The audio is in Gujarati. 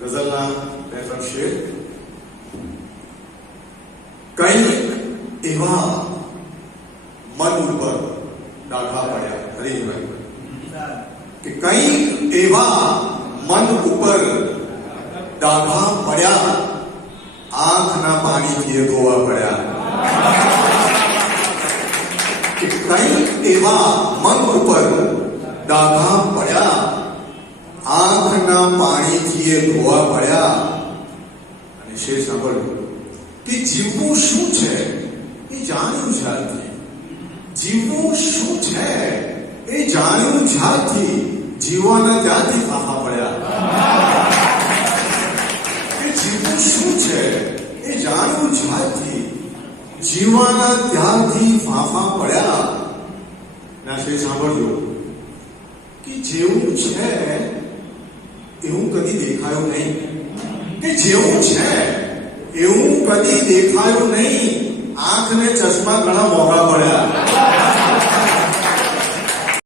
ગઝલના બે શેર. કંઈક એવા મન ઉપર ડાઘા પડ્યા, હરીભાઈ, કે કંઈક એવા મન ઉપર ડાઘા પડ્યા, આંખના પાણીથી ધોવા પડ્યા. કે કંઈક એવા મન ઉપર ડાઘા પડ્યા, આંખના પાણીથી ધોવા પડ્યા. અને શેર સાંભળ્યું કે જીવવું શું છે એ જાણ્યું જ્યારથી, જીવવું શું છે એ જાણ્યું જ્યારથી, જીવવાના ત્યાંથી ફાફા પડ્યા. કે જીવવું શું છે એ જાણ્યું જ્યારથી, જીવવાના ત્યાંથી ફાફા પડ્યા. ના શેર સાંભળજો કે જેવું છે એવું કદી દેખાયું નહીં, કે જેવું છે એવું કદી દેખાયું નહીં. આંખને ચશ્મા ઘણા મોંઘા પડ્યા.